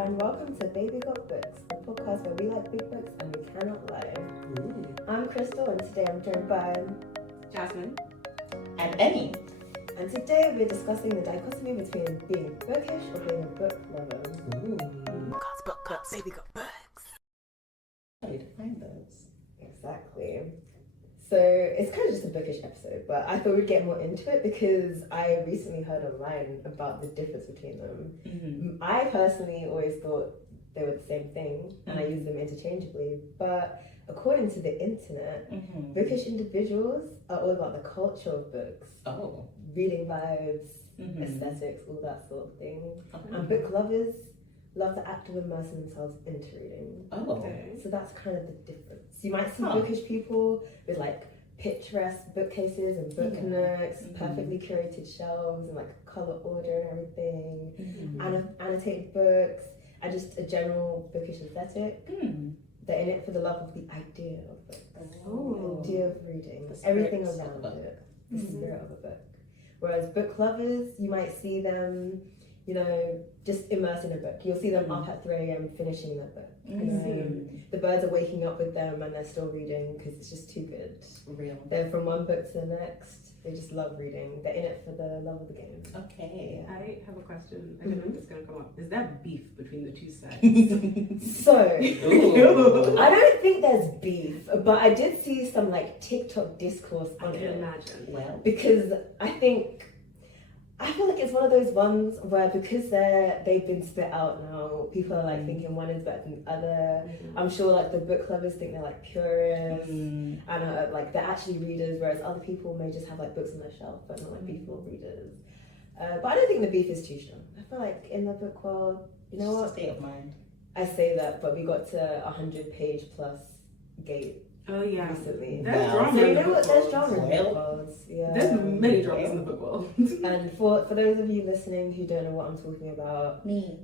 and welcome to Baby Got Books, the podcast where we like big books and we cannot lie. Ooh. I'm Crystal, and today I'm joined by Jasmine And Eni. And today we're discussing the dichotomy between being bookish or being a book lover. Ooh. book clubs, baby got books. How do you define those? Exactly. So it's kind of just a bookish episode, but I thought we'd get more into it because I recently heard online about the difference between them. Mm-hmm. I personally always thought they were the same thing and I use them interchangeably, but according to the internet, bookish individuals are all about the culture of books, reading vibes, aesthetics, all that sort of thing. And book lovers love to actively immerse themselves into reading. So that's kind of the difference. You might see bookish people with like picturesque bookcases and book nooks, perfectly curated shelves and like colour order and everything, annotated books, and just a general bookish aesthetic. They're in it for the love of the idea of books, the idea of reading, everything around it, the spirit of a book. Whereas book lovers, you might see them, you know, just immersed in a book. You'll see them up at 3 a.m. finishing their book. The birds are waking up with them and they're still reading because it's just too good. Real. They're from one book to the next. They just love reading. They're in it for the love of the game. Okay. I have a question. I don't know if it's going to come up. Is there beef between the two sides? So, I don't think there's beef, but I did see some like TikTok discourse on I it. can imagine. Well. Because I feel like it's one of those ones where because they've been split out now, people are like thinking one is better than the other. I'm sure like the book lovers think they're like purists and like they're actually readers, whereas other people may just have like books on their shelf but not like beautiful readers. But I don't think the beef is too strong. I feel like in the book world, you know what? State of mind. I say that, but we got to 100-page plus gate. Oh yeah. Recently. There's Wow. drama So in you the know what? book There's world. drama in the book world. Yeah. There's many dramas in the book world. And for those of you listening who don't know what I'm talking about, Me.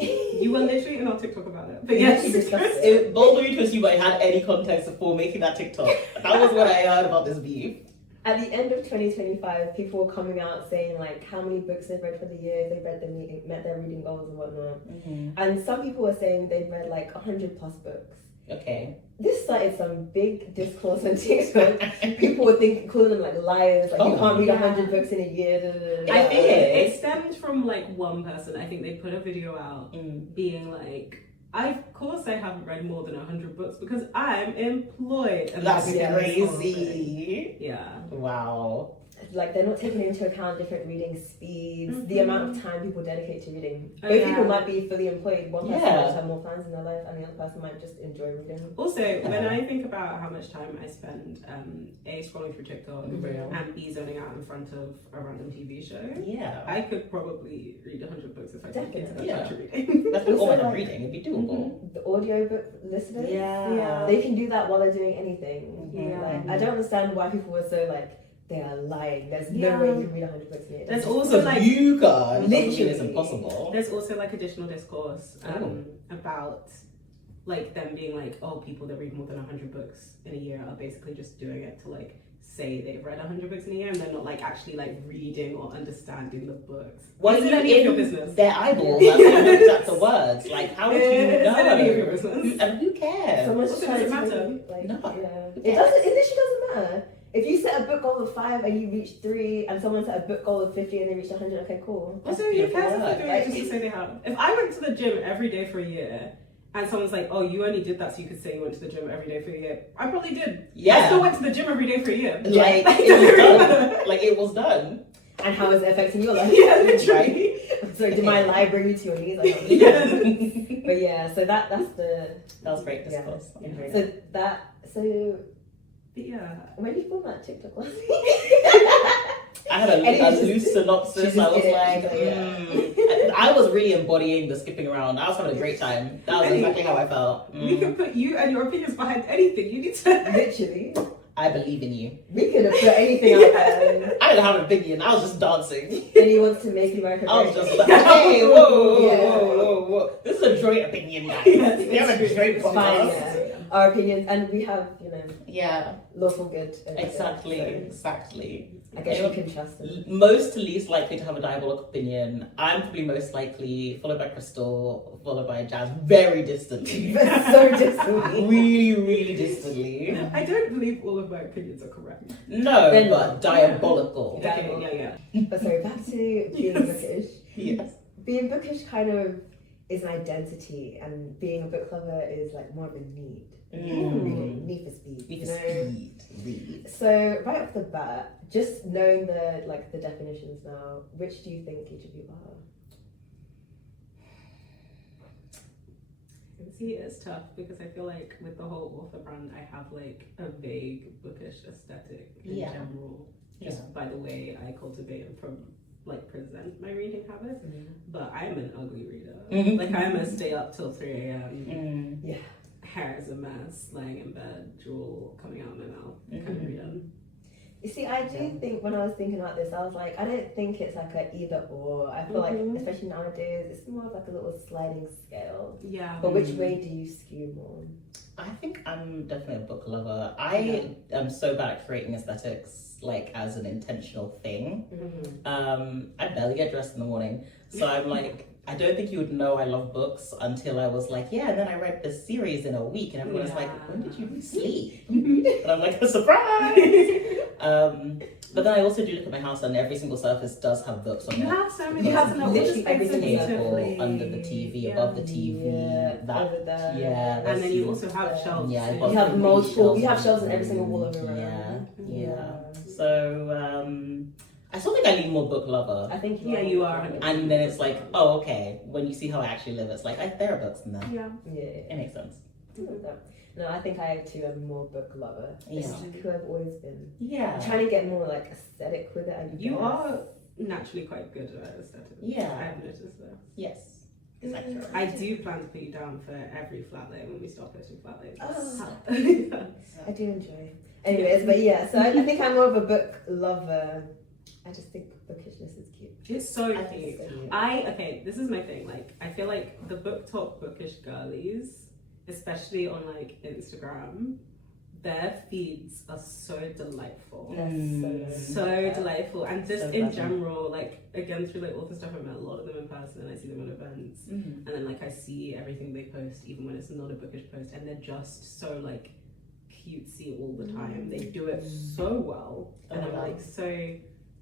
You were literally in our TikTok about it. But yes. Bold of you to assume I had any context before making that TikTok. That was what I heard about this beef. At the end of 2025, people were coming out saying like how many books they've read for the year, they've read met their reading goals and whatnot. And some people were saying they'd read like 100 plus books. Okay. This started some big discourse on TikTok. People were calling them like liars, like you can't read 100 books in a year. I think it stemmed from like one person. I think they put a video out being like, of course I haven't read more than 100 books because I'm employed. And That's like, crazy. Yeah. Wow. Like they're not taking into account different reading speeds, the amount of time people dedicate to reading. Oh, Both people might be fully employed. One person Yeah. might have more plans in their life, and the other person might just enjoy reading. Also, when I think about how much time I spend A, scrolling through TikTok, and B, zoning out in front of a random TV show, Yeah. I could probably read 100 books if I took into that Yeah. much reading. That's all I'm reading. It'd be doable. The audiobook listeners, Yeah. they can do that while they're doing anything. Yeah. Like, I don't understand why people were so like, they are lying. There's no way you can read 100 books in a year. There's also like you guys. Literally. It's impossible. there's also like additional discourse about like them being like, oh, people that read more than 100 books in a year are basically just doing it to like say they've read 100 books in a year and they're not like actually like reading or understanding the books. Was Isn't it any of your in business? their eyeballs that they looked at the words? Like, how would you Isn't know? any of your business? And who cares? Someone's Also, trying does it to matter? make, like, No. It doesn't. It literally doesn't matter. If you set a book goal of 5 and you reach 3, and someone set a book goal of 50 and they reached 100, okay, cool. Also, That's who beautiful cares if work. they're doing it just to say they have? If I went to the gym every day for a year and someone's like, oh, you only did that so you could say you went to the gym every day for a year, I probably did. Yeah. I still went to the gym every day for a year. Like, it was done. Like, it was done. And how is it affecting your life? Yeah, literally. So did my lie bring you to your knees? I don't know. Yeah. But yeah, so that's the. That was great discourse. Yeah. Enjoyed So it. But yeah. when you filmed that TikTok last week? I had a loose synopsis. I was like, I was really embodying the skipping around. I was having a great time. That was exactly how I felt. We can put you and your opinions behind anything. You need to. Literally. I believe in you. We could have put anything out there. I didn't have an opinion. I was just dancing. And he wants to make America I was great. just like, hey, whoa, Yeah. whoa. This is a joint opinion, guys. Yes, We have a it's joint Fine, podcast. yeah. Our opinions, and we have, Yeah, lawful good. in it, exactly, so. exactly. I guess you can trust them. Most to least likely to have a diabolical opinion. I'm probably most likely, followed by Crystal, followed by Jazz, very distantly. So distantly. Really, really distantly. I don't believe all of my opinions are correct. No, Then but diabolical. Okay, yeah. But sorry, back to being bookish. Yes. Being bookish kind of is an identity, and being a book lover is like more of a need. Need for speed. Need for speed. Read. So right off the bat, just knowing the definitions now, which do you think each of you are? See, it's tough because I feel like with the whole author brand, I have like a vague bookish aesthetic in general. Just by the way I cultivate and present my reading habits. But I'm an ugly reader. Like I'm a stay up till 3 a.m. Yeah. Hair is a mess, lying in bed, drool coming out of my mouth, kind of reader. You see, I do think when I was thinking about this, I was like, I don't think it's like a either or. I feel like, especially nowadays, it's more of like a little sliding scale. Yeah. But which way do you skew more? I think I'm definitely a book lover. I am so bad at creating aesthetics, like as an intentional thing. I barely get dressed in the morning, so I'm like, I don't think you would know I love books until I was like, yeah, and then I read this series in a week, and everyone was like, when did you sleep? And I'm like, a surprise! But then I also do look at my house, and every single surface does have books on it. You have so many houses, literally every single table, under the TV, above the TV, over there. And then you also have shelves. Yeah, You have multiple. You have shelves in every single wall of your room. Yeah. So I still think I lean more book lover. I think you are. And then it's like, oh, okay. When you see how I actually live, it's like there are books in there. Yeah. It makes sense. No, I think I too am more book lover. It's who I've always been. Yeah. I'm trying to get more like aesthetic with it. You are naturally quite good at aesthetic. Yeah. I have noticed that. Yes. Exactly. I do plan to put you down for every flat lay when we start posting flat lays. I do enjoy. Anyways, but yeah, so I think I'm more of a book lover. I just think bookishness is cute. It's so cute. Okay, this is my thing. Like, I feel like the book talk bookish girlies, especially on like Instagram, their feeds are so delightful. So delightful. And just in general, like again through like all the stuff, I've met a lot of them in person and I see them at events. And then like I see everything they post, even when it's not a bookish post, and they're just so like cutesy all the time. They do it so well. And I'm like so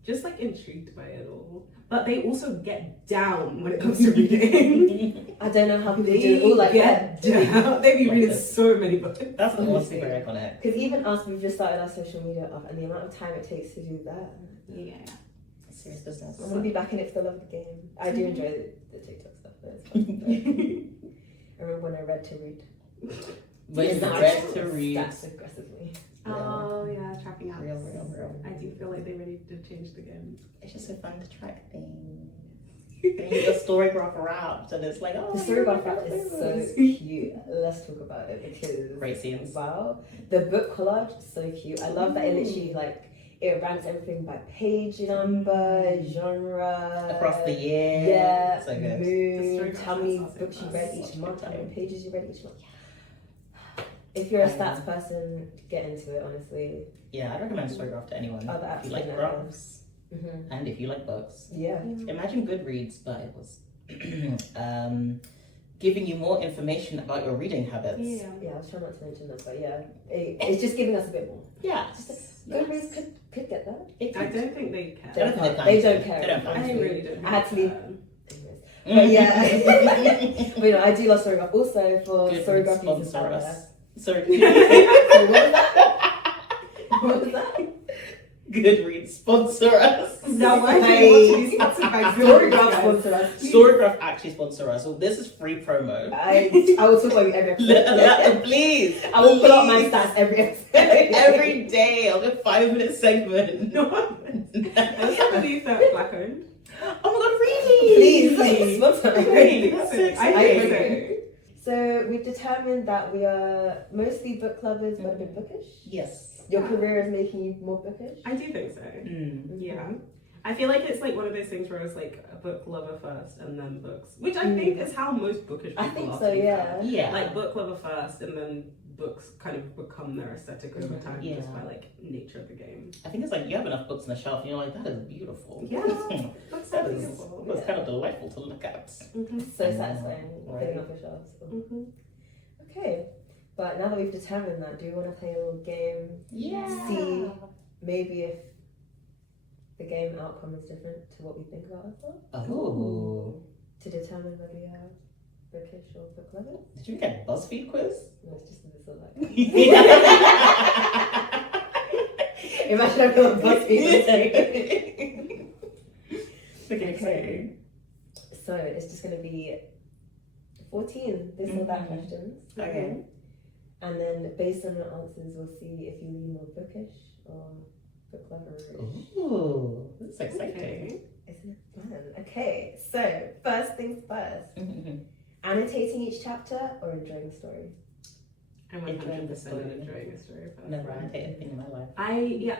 just like intrigued by it all. But they also get down when it comes to reading. I don't know how people do it all like that. Down. They be reading so many books. That's honestly very iconic. Because even us, we've just started our social media up, and the amount of time it takes to do that. Yeah. Serious business. I'm gonna be back in it for the love of the game. I do enjoy the TikTok stuff, but it's fun. I remember when I read to read. When you read to read. Stats aggressively. Oh yeah, tracking apps. Real. I do feel like they really did change the game. It's just so fun to track things. The story graph wrapped, and it's like, oh, the story graph wrapped is so cute. Let's talk about it because great scenes. Wow, the book collage is so cute. I love that it literally like it ranks everything by page number, genre, across the year. Yeah, so good. Mood. How many books you read each month? How many pages you read each month? If you're a stats person, get into it, honestly. Yeah, I'd recommend Storygraph to anyone. If you like graphs and if you like books. Yeah. Imagine Goodreads, but it was giving you more information about your reading habits. Yeah, I was trying not to mention that, but yeah, it's just giving us a bit more. Yeah. Goodreads could get that. I don't think they care. They don't care. They don't I really don't. I had to leave. But yeah, but you know, I do love Storygraph. Also for Storygraph users out there. Sorry. What was that? What was that? Goodreads sponsor us. No, why do you want to be sponsored by Storygraph sponsor us. Storygraph actually sponsor us. So this is free promo. I will talk about you every episode. Please. I will put up my stats every episode. Every day. I'll get 5-minute segment. No. I believe that black owned. Oh my god, really? Please sponsor me. Really? That's so I think so. So we've determined that we are mostly book lovers, but a bit bookish. Yes. Your career is making you more bookish. I do think so. Yeah. I feel like it's like one of those things where it's like a book lover first and then books, which I think is how most bookish people I think are. so, yeah. Yeah. Like book lover first and then books kind of become their aesthetic over time just by like nature of the game. I think it's like you have enough books on the shelf and you're like, that is beautiful. Yeah, books are beautiful. It's kind of delightful to look at. So satisfying, getting off the shelves. Okay, but now that we've determined that, do you want to play a little game? Yeah. See maybe if the game outcome is different to what we think about ourselves? Oh. To determine whether you have bookish or book lovers? Did you get a BuzzFeed quiz? No, it's just this little like. Imagine I feel like BuzzFeed. Okay. So it's just going to be 14 this or that questions. Okay. And then based on your answers, we'll see if you lean more bookish or book loverish. Ooh, this is exciting. Okay. Isn't it fun? Okay, so first things first. Annotating each chapter or enjoying the story? I'm 100% enjoying a story. Never annotate anything in my life. I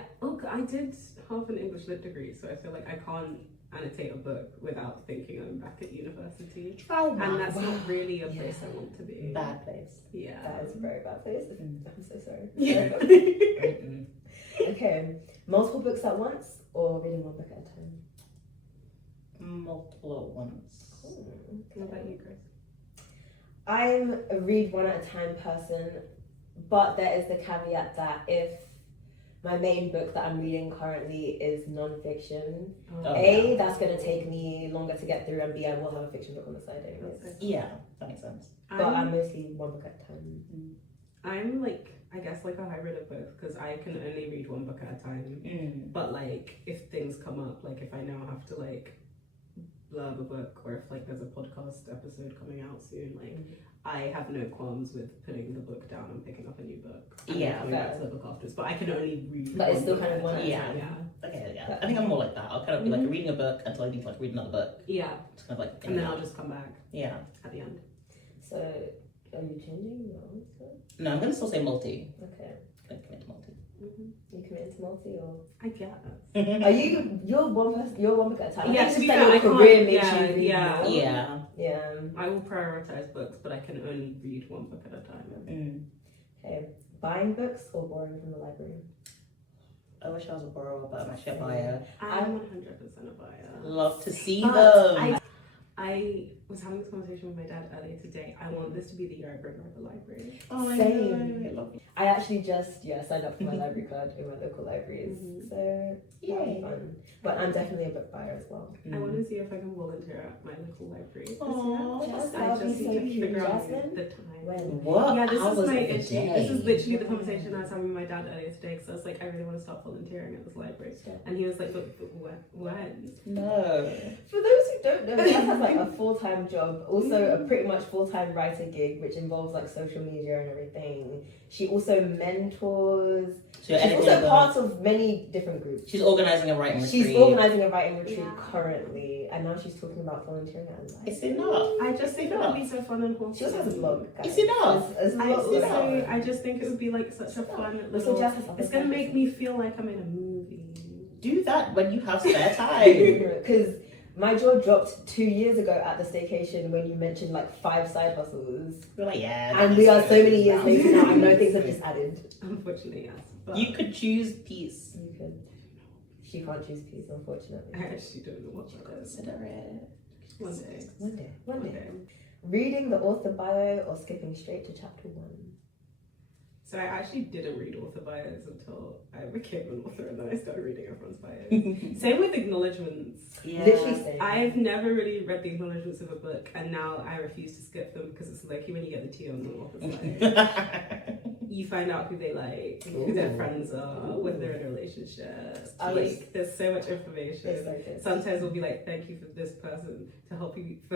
did half an English lit degree, so I feel like I can't annotate a book without thinking I'm back at university. And that's not really a place I want to be. Bad place. Yeah. That is a very bad place. I'm so sorry. Yeah. Okay, multiple books at once or reading one book at a time? Multiple at once. What about you, Chris? I'm a read one at a time person, but there is the caveat that if my main book that I'm reading currently is non-fiction, that's going to take me longer to get through, and B, I will have a fiction book on the side anyways. Yeah, that makes sense. But I'm mostly one book at a time. I'm like, I guess like a hybrid of both, because I can only read one book at a time. But like, if things come up, like if I now have to like blurb a book, or if like there's a podcast episode coming out soon, like I have no qualms with putting the book down and picking up a new book. And coming back to the book afterwards. But I can only read. But it's still kind of one. Okay, yeah. I think I'm more like that. I'll kind of be like reading a book until I need to like read another book. Yeah. Just kind of like. And then I'll just come back. Yeah. At the end. So, are you changing your answer? No, I'm gonna still say multi. Okay. I'm gonna commit to multi. You commit to multi or? I guess. Are you're one person? You're one book at a time. Yeah, I to be think fair, your I career can't. makes you read more. Yeah. I will prioritize books, but I can only read one book at a time. Okay. Buying books or borrowing from the library? I wish I was a borrower, but I'm actually a buyer. I'm 100% a buyer. Love to see them. I was having this conversation with my dad earlier today. I want this to be the year I bring her the library. Oh, Same. I actually just signed up for my library card in my local libraries, so that'll be fun. But I'm definitely a book buyer as well. I want to see if I can volunteer at my local library. I just need to figure out the time. What? Yeah, this How is was my it issue. today? This is literally the conversation I was having with my dad earlier today, because I was like, I really want to start volunteering at this library. And he was like, but when? No. For those who don't know, Jess has like a full-time job, also a pretty much full-time writer gig, which involves like social media and everything. She also mentors. She's also part of many different groups. She's organising a writing retreat. She's organising a writing retreat currently, and now she's talking about volunteering at a library. It's enough. I just think it would be so fun and wholesome. She also has a blog. Guys. It's enough. I just think it would be like such a fun little. It's gonna make me feel like I'm in a movie. Do that when you have spare time. Because my jaw dropped 2 years ago at the staycation when you mentioned like 5 side hustles. We're like, yeah. And we are so many years later now. I know things have just added. Unfortunately, yes. But you could choose peace. You could. She can't choose peace, unfortunately. I actually don't know what that is. Consider it. One day. Reading the author bio or skipping straight to chapter 1? So I actually didn't read author bios until I became an author, and then I started reading everyone's bios. Same with acknowledgements. Yeah. Literally same. I've never really read the acknowledgements of a book, and now I refuse to skip them because it's like when you get the tea on the author's bio. You find out who they like, who their friends are, whether they're in a relationship. There's so much information. Sometimes we'll be like, thank you for this person for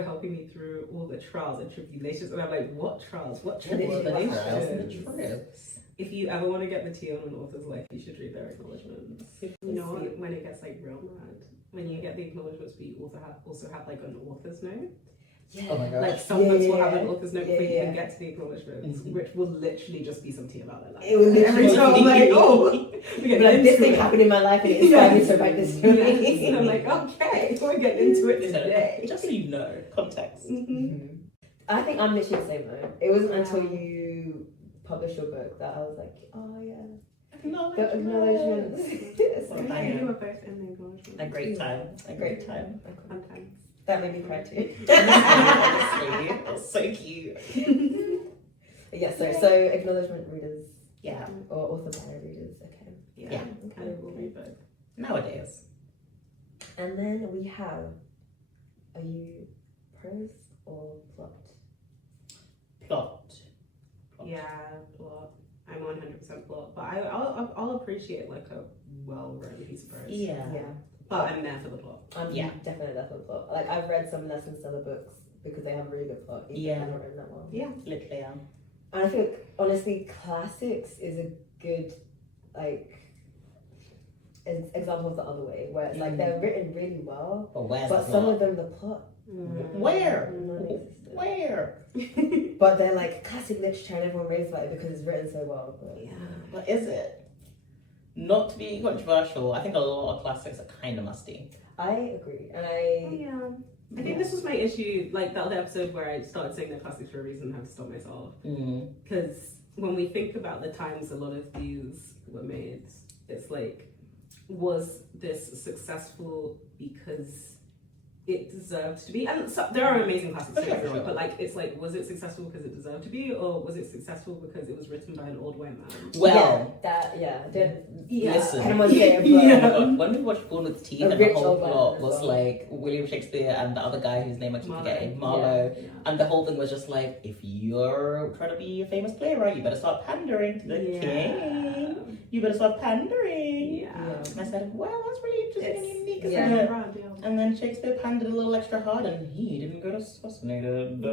helping me through all the trials and tribulations. And I'm like, what trials? What tribulations? If you ever want to get the tea on an author's life, you should read their acknowledgements. You know what? When it gets like real mad, when you get the acknowledgements, but you also have like an author's note. Yeah. Oh my gosh. Like some books will have an author's note before you can get to the acknowledgements, which will literally just be some tea about their life. It will literally every time I'm like, oh, this thing happened in my life and it inspired me to write this story. And I'm like, okay, we're getting into it today. Just so you know, context. I think I'm literally the same though. It wasn't until you publish your book that I was like, oh yeah. The Acknowledgement. acknowledgements. It's Well, like, thank You were both in the acknowledgement. A great time. A great time. Sometimes. that made me cry too. Honestly, it was so cute. Yeah, so acknowledgement readers Yeah. or author bio readers, okay. Yeah. I will read both. Nowadays. And then we have, are you prose or plot? Plot. Yeah, plot. I'm 100% plot, but I'll appreciate like a well-written piece of prose. Yeah. But I'm there for the plot. I'm definitely there for the plot. Like I've read some Nelson Stella books because they have a really good plot. Even if they're not written that well. Yeah. Literally, yeah. And I think honestly, classics is a good like example of the other way, where it's like they're written really well, But where's but the some plot? of them the plot Where? non-existent. Where? But they're like classic literature and everyone raves about it because it's written so well. But Yeah. What is it? Not to be controversial, I think a lot of classics are kind of musty. I agree, and Yeah. I think this was my issue, like the other episode where I started saying that classics for a reason and had to stop myself. Because when we think about the times a lot of these were made, it's like, was this successful because it deserved to be? And so, there are amazing classics, don't get me wrong, but like, it's like, was it successful because it deserved to be, or was it successful because it was written by an old white man? Well, listen. Can one say it, but When we watched Born with Teeth A and the rich whole old plot man was as well. like William Shakespeare and the other guy whose name I keep forgetting, Marlowe. Marlowe. Yeah. And the whole thing was just like, if you're trying to be a famous playwright, you better start pandering to the king. You better start pandering. Yeah. And I said, well, that's really interesting and unique, isn't yeah. it? And then Shakespeare pandered a little extra hard and he didn't get assassinated.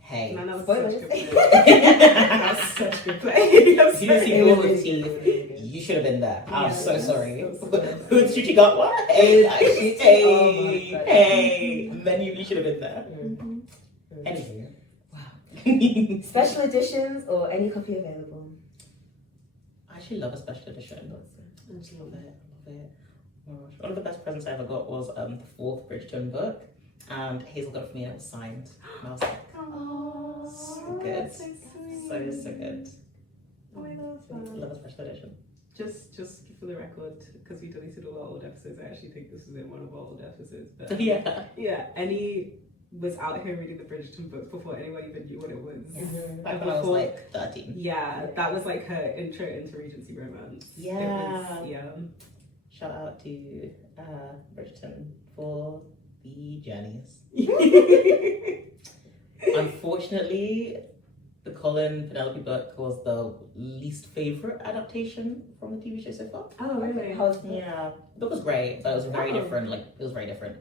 Hey. Man, that was Spoilers. such a good play. That's such a good play. I'm If you didn't see sorry. Born with Teeth, you should have been there. I'm Yeah, so that's sorry. so good. Who did you got? What? Hey, Oh my God. hey. Then you should have been there. Anyway, wow. Special editions or any copy available. I actually love a special edition. I just love it. Love it. Oh my gosh. One of the best presents I ever got was the 4th Bridgerton book, and Hazel got it for me and it was signed. And I was like, Oh, so good. that's so sweet. So good. Oh, I love that. Love a special edition. Just for the record, because we deleted all our old episodes, I actually think this was in one of our old episodes. But Yeah. yeah, Eni was out here reading the Bridgerton books before anyone even knew what it was. Back when I was like 13. Yeah, that was like her intro into Regency romance. Yeah. It was, yeah. Shout out to Bridgerton for the journeys. Unfortunately, the Colin Penelope book was the least favourite adaptation from the TV show so far. Oh, really? Yeah, the book was great, but it was very different. Like, it was very different.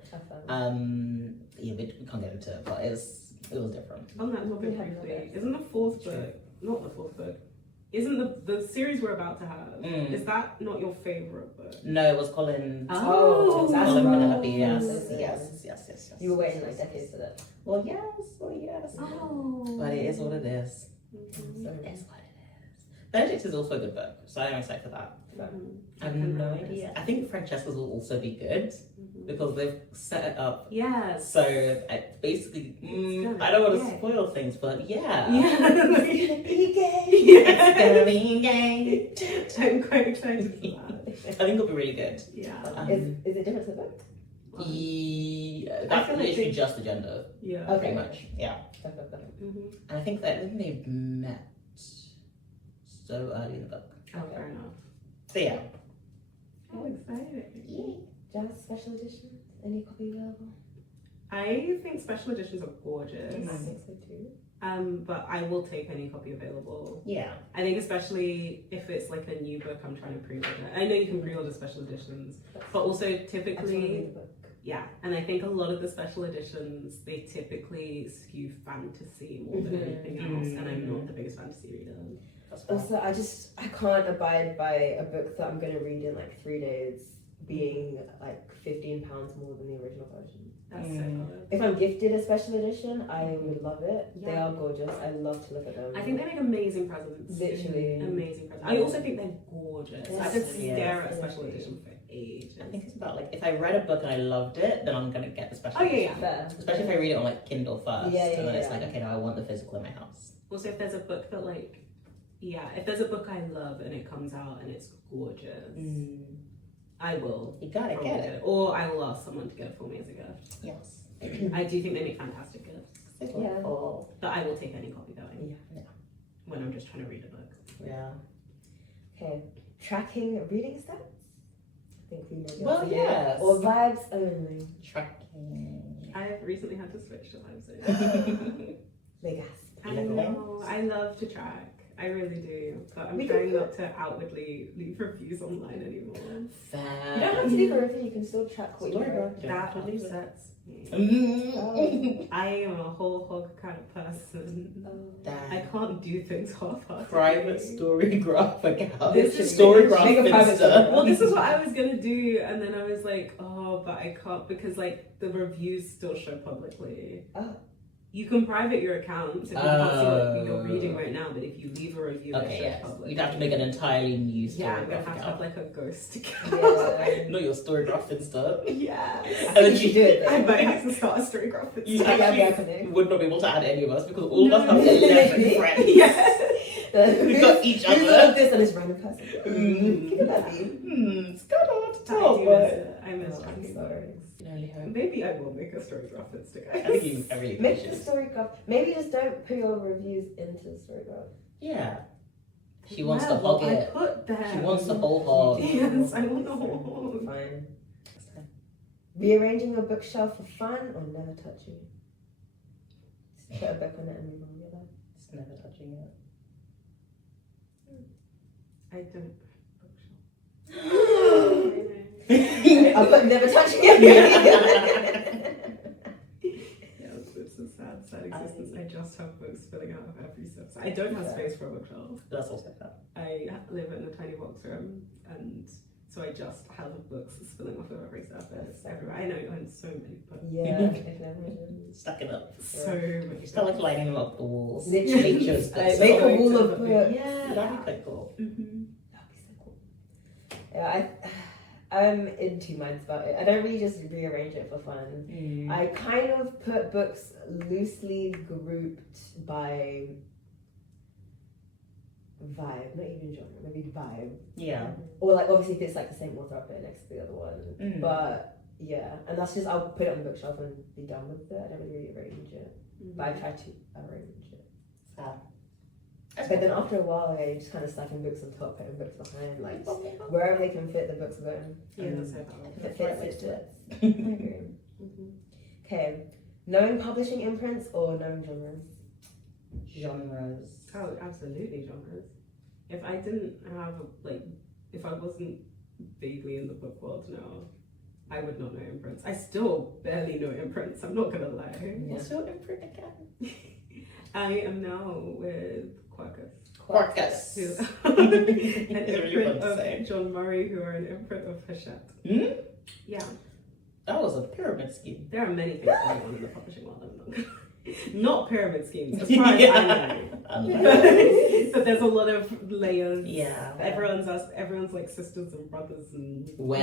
Yeah, we can't get into it, but it was different. On that topic briefly, isn't the 4th book, not the 4th book, isn't the series we're about to have, is that not your favourite book? No, it was Colin. Oh, it was that's Colin right. Penelope. Yes, Yes. yes. You were waiting like decades for that. Well, yes. Oh. But it is what it is. Mhm. So It is what it is. Benedict is also a good book, so I'm excited for that. I have no idea. I think Francesca's will also be good because they've set it up. Yes. So basically, I don't want to spoil things, but yeah. Yeah. It's gonna be gay. I'm quite excited for that. I think it'll be really good. Yeah. Is it different to the book? That's feel like literally they- just the gender, Yeah. Okay. pretty much. Yeah. Mhm. And I think they've met so early in the book. Oh, fair enough. So yeah. How exciting. Jazz special edition? Any copy available? I think special editions are gorgeous. I think so too. But I will take any copy available. Yeah. I think especially if it's like a new book I'm trying to pre-order. I know you can pre-order special editions, but also I just wanna typically, read the book. yeah. And I think a lot of the special editions, they typically skew fantasy more than anything else. And I'm not the biggest fantasy reader. That's fair. Also, I can't abide by a book that I'm gonna read in like 3 days being like £15 more than the original version. That's so good. If I'm gifted a special edition, I would love it. Yeah. They are gorgeous. I love to look at them. I think they make amazing presents. Literally. Amazing presents. I also think they're gorgeous. Yes. I could stare at Yes. special edition for ages. I think it's about like if I read a book and I loved it, then I'm gonna get the special. Oh, yeah, edition. Fair. Especially if I read it on like Kindle first, Yeah, and then it's yeah. like, okay, now I want the physical in my house. Also, if there's a book that like, if there's a book I love and it comes out and it's gorgeous, I will. You gotta probably get it. Or I will ask someone to get it for me as a gift. Yes. I do think they make fantastic gifts. Yeah. But I will take any copy going. Yeah. When I'm just trying to read a book. Yeah. Okay. Tracking reading stats? I think we know the Well, answer here. yes. Or vibes only. Tracking. I have recently had to switch to Vibes. Big ass. I know. I love to track. I really do. But I'm We trying can not to outwardly leave reviews online anymore. Fair. You don't have to leave a review, you can still track what you Story read. That Don't leave it. upsets me. Mm. I am a whole hog kind of person. I That can't do things half-heartedly. private story graph account. This is story make graph a private Insta. Well, this is what I was gonna do, and then I was like, oh, but I can't because like the reviews still show publicly. Oh. You can private your account if you can't see what you're reading right now, but if you leave a review, it Okay, shows yes. publicly. You'd have to make an entirely new story Yeah, I'm gonna graph have to have account. like a ghost account. Yeah. Not your story graph Insta. Yeah. And then You should do it I then. might have to start a story graph. You Yeah, yeah, actually yeah. would not be able to add any of us because all of us No. have 11 friends. Yeah. We've got each Who's other. of this and this random person? Give it that be. It's kind of hard to I tell, do but miss it. I miss Oh, tracking I'm sorry. books. you can only hope. Maybe I will make a story graph Insta, I guys. think I really Make should. the story graph. Maybe just don't put your reviews into the story graph. Yeah. She wants to Where will hog I it. put them? She wants the whole hog. Yes, I want the whole hog. Fine. Rearranging a bookshelf for fun or never touching it? Just put a book on it and move on with it. Just never touching it. I don't. I'll put never touching it. Yeah, it's a sad existence. I just have books filling out of every surface. I don't have space for a bookshelf. That's also that. I live in a tiny box room, and so I just have books spilling off of every surface everywhere. I know you own so many books. Yeah, if never. Stacking up. So many. You start like lining them up the walls. Literally. Nature's Like, books. make a Going wall to of the books. Yeah, that'd be quite cool. Mm-hmm. That'd be so cool. Yeah, I'm in two minds about it. I don't really just rearrange it for fun. I kind of put books loosely grouped by vibe, not even genre, maybe vibe. Yeah. Or like obviously if it's like the same author, I'll put it next to the other one. But yeah, and that's just I'll put it on the bookshelf and be done with it. I don't really rearrange it, but I try to arrange it. But then after a while, I just kind of stacking books on top, putting books behind, like wherever they can fit, the books are going. Yeah, that's how If it fits, it fits. I agree. Okay, knowing publishing imprints or knowing genres? Genres. Oh, absolutely genres. If I didn't have if I wasn't vaguely in the book world now, I would not know imprints. I still barely know imprints. I'm not gonna lie. Yeah. What's your imprint again? I am now with Quercus. Quercus. Who an It's really fun imprint to of say. John Murray, who are an imprint of Hachette. Yeah, That was a pyramid scheme. there are many things going on in the publishing world. Not pyramid schemes, as far as I know. But there's a lot of layers. Yeah. Everyone's like sisters and brothers and things are Well,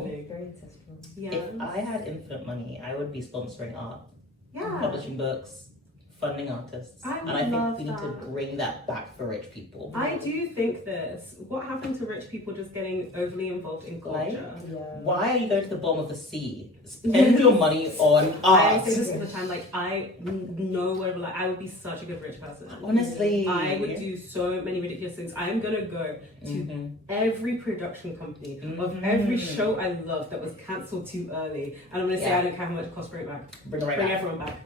happening. Very ancestral. Yeah. if I had infinite money, I would be sponsoring art, Yeah. publishing books, funding artists. I And would I think love we need to that. bring that back for rich people. I do think this. What happened to rich people just getting overly involved in culture? Yeah. Why are you going to the bottom of the sea? Spend your money on I art. say this all the time. Like I know what I would be such a good rich person. Honestly. I would do so many ridiculous things. I am gonna go to Mhm. every production company of Mhm. every show I love that was cancelled too early, and I'm gonna say Yeah. I don't care how much it costs. Bring it back. Bring it right Bring back. everyone back.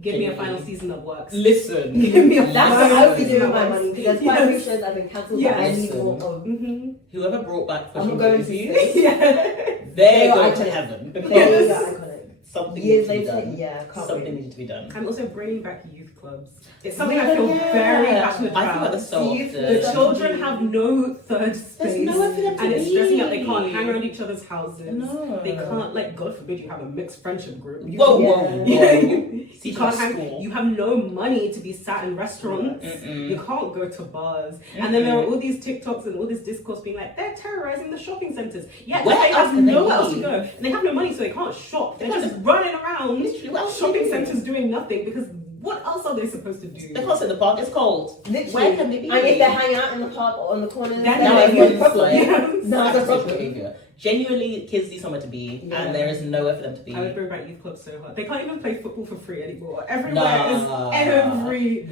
Give me a final Genuinely. season that works. Listen. Give me a That's final what I would be season doing with that my works. money because there's quite a few Yes. shows that have been cancelled Yes. that I need Listen. more of. Mm-hmm. Whoever brought back I'm Pushing going to Daisies, say Yeah. they're They are going to iconic. heaven. They Because are iconic. something Years needed to be later, done. yeah, can't Something wait. needed to be done. I'm also bringing back youth clubs. It's something I feel very passionate I feel like about. that's so Youth- often. The children have no third space. There's nowhere for them to and it's be. stressing out. They can't hang around each other's houses. No. They can't, like, God forbid you have a mixed friendship group. You Whoa, Yeah. whoa, you See, can't hang, school. you have no money to be sat in restaurants. You can't go to bars. And then there are all these TikToks and all this discourse being like, they're terrorizing the shopping centres. Yeah, Where they else have can they nowhere else to be? go. And they have no money, so they can't shop. They're They just can't- running around Literally, what else shopping can they do? centres doing nothing, because what else are they supposed to do? They can't sit in the park. It's cold. Literally. Where can they be? And if they hang out in the park or on the corners, Then Now they're everyone's like, Yes. no, that's a antisocial problem. behavior. Genuinely, kids need somewhere to be, Yeah. and there is nowhere for them to be. I would bring back youth clubs so hard. They can't even play football for free anymore. Everywhere Nah. is every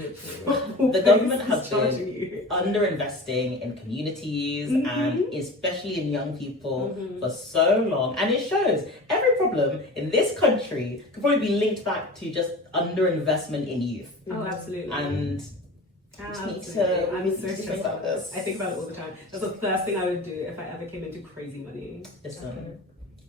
The government place has is charging been you. underinvesting in communities and especially in young people Mhm. for so long, and it shows. Every problem in this country could probably be linked back to just underinvestment in youth, Oh, absolutely. and just need Absolutely. to I'm we need so to think stressed about about this. I think about it all the time. That's the first thing I would do if I ever came into crazy money. Listen,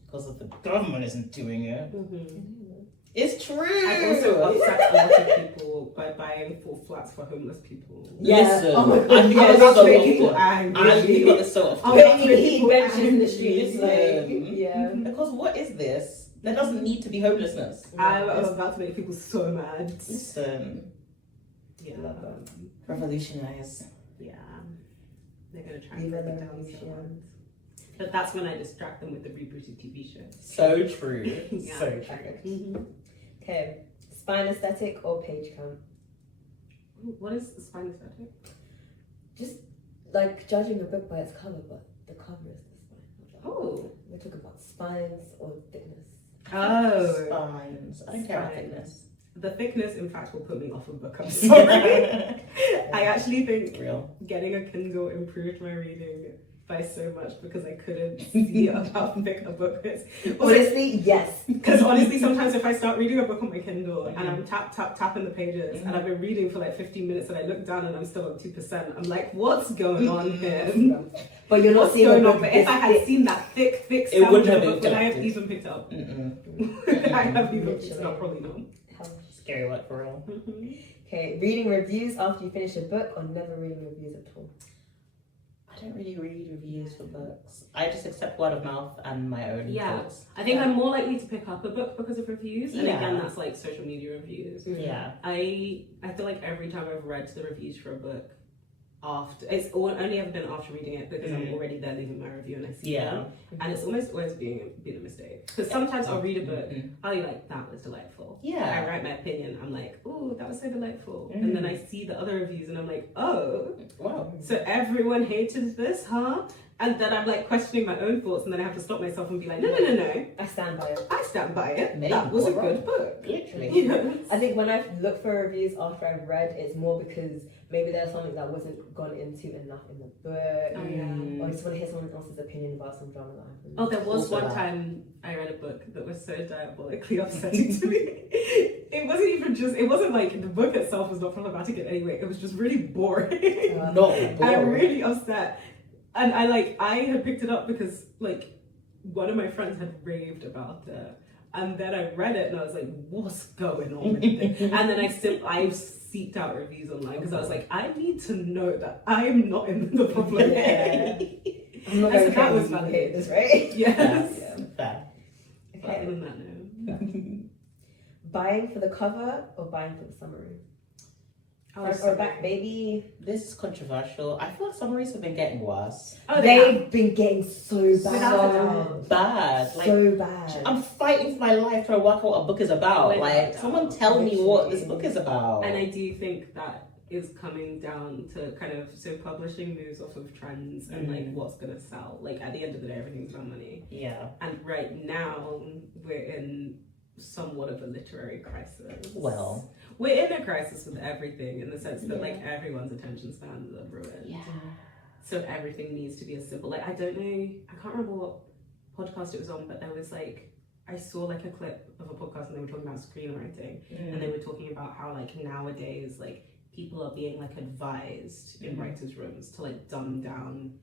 because if the government isn't doing it, Mm-hmm. it's true. I've also upset a lot of people by buying full flats for homeless people. Yeah. Listen, Oh my I God. think Yeah, about this that's so very often. people angry. I think about this so often. Oh, Putting that's in really heat people benches in the angry. streets, like, Listen. yeah. Because what is this? There doesn't need to be homelessness. I'm about to make people so mad. Listen, Yeah. Love that. revolutionize. Yeah. They're going to try and Viva break la it down so revolution. hard. But that's when I distract them with the rebooted TV show. So true. Yeah. So true. Perfect. Mm-hmm. Okay. Spine aesthetic or page count? What is spine aesthetic? Just like judging a book by its cover, but the cover is the spine. Oh. We're talking about spines or thickness. Oh. Spines. I don't care about Spines. thickness. The thickness, in fact, will put me off a book. I'm sorry. I actually think Real. getting a Kindle improved my reading by so much because I couldn't see how thick a book is. Honestly, yes. Because honestly, sometimes if I start reading a book on my Kindle and I'm tapping the pages and I've been reading for like 15 minutes and I look down and I'm still at 2%, I'm like, what's going on here? But you're not What's seeing going a on? book But if I had this seen that thick It sound wouldn't of have the been book, would I have connected. even picked it up? Mm-mm. Would I have even picked it Literally. up? Probably not. thick. Scary work for real. Okay, reading reviews after you finish a book or never reading reviews at all? I don't really read reviews for books. I just accept word of mouth and my own Yeah. thoughts. I think I'm more likely to pick up a book because of reviews, and Yeah. again, that's like social media reviews. Yeah. I feel like every time I've read the reviews for a book, only ever been after reading it because I'm already there leaving my review and I see Yeah. them, and it's almost always been a mistake. Because sometimes I'll read a book, I'll be like, that was delightful. Yeah. I write my opinion, I'm like, oh, that was so delightful, and then I see the other reviews and I'm like, oh, Wow. so everyone hated this, huh? And then I'm like questioning my own thoughts, and then I have to stop myself and be like, no, I stand by it. I stand by it. Maybe That was a you're good book. Literally. You know? I think when I look for reviews after I've read, it's more because maybe there's something that wasn't gone into enough in the book. Oh, yeah. Or I just want to hear someone else's opinion about some drama that happened. Oh, there was Also one that. time I read a book that was so diabolically upsetting to me. It wasn't like the book itself was not problematic in any way. It was just really boring. Not I'm boring. really upset. And I had picked it up because like one of my friends had raved about it. And then I read it and I was like, what's going on with this? And then I seeked out reviews online because I was like, I need to know that I'm not in the problem. Yeah. I'm not And going so that was crazy. validated. This, right? Yes. Fair. But other than that, no. Buying for the cover or buying for the summary? Oh, Front or back, baby? This is controversial. I feel like summaries have been getting worse. Oh, They've been getting so bad. Without a doubt. Bad. Like, So bad. I'm fighting for my life trying to work out what a book is about. Without Like, doubt. someone tell me what this book is about. And I do think that is coming down to kind of, so publishing moves off of trends and like what's gonna sell. Like at the end of the day, everything's about money. Yeah. And right now we're in somewhat of a literary crisis. Well. We're in a crisis with everything in the sense that like everyone's attention spans are ruined. Yeah. So everything needs to be as simple. Like I don't know, I can't remember what podcast it was on, but there was like, I saw like a clip of a podcast and they were talking about screenwriting and they were talking about how like nowadays like people are being like advised in writers' rooms to like dumb down